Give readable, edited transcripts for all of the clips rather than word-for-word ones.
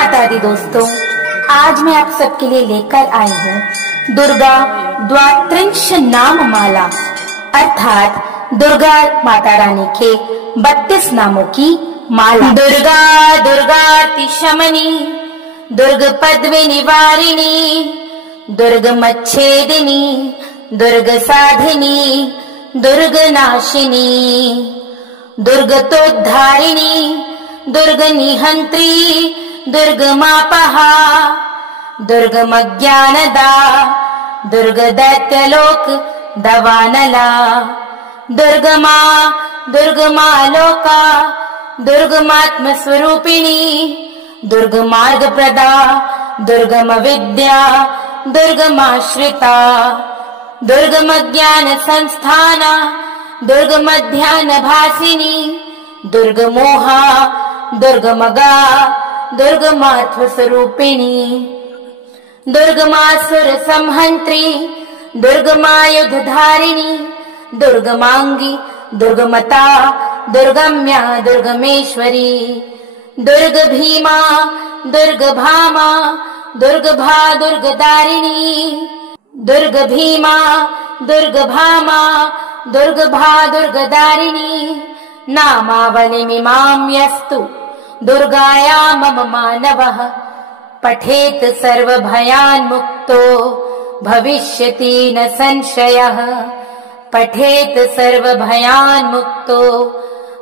माता दी दोस्तों, आज मैं आप सबके लिए लेकर आई हूँ दुर्गा द्वात्रिंश नाम माला, अर्थात दुर्गा माता रानी के 32 नामों की माला। दुर्गा दुर्गाति शमनी, दुर्ग पद्म निवारिणी, दुर्ग मच्छेदिनी, दुर्ग साधिनी, दुर्ग नाशिनी, दुर्गतोद्धारिणी, दुर्ग निहंत्री, दुर्ग मापहा, दुर्गमज्ञानदा, दुर्ग दैत्यलोक दवानला, दुर्गमा दुर्गमा लोका, दुर्गमात्म स्वरूपिणी, दुर्गमार्ग प्रदा, दुर्गम विद्या, दुर्गमाश्रिता, दुर्गमज्ञान संस्थाना, दुर्गमध्यान भासिनी, दुर्गमोहा, दुर्गमगा, दुर्गमात्म स्वरूपिणी, दुर्गमासुर संहंत्री, दुर्गमायुधधारिणी, दुर्गमांगी, दुर्गमता, दुर्गम्या, दुर्गमेश्वरी, दुर्ग भीमा, दुर्ग भामा, दुर्गभा, दुर्गदारिणी, दुर्ग भीमा, दुर्ग भामा, दुर्गभा, दुर्गदारिणी, नामावलिमिमां यस्तु दुर्गाया मम मानवः पठेत सर्वभयान्मुक्तो भविष्यति न संशयः, पठेत सर्वभयान्मुक्तो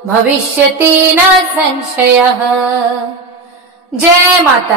भविष्यति न संशयः। जय माता।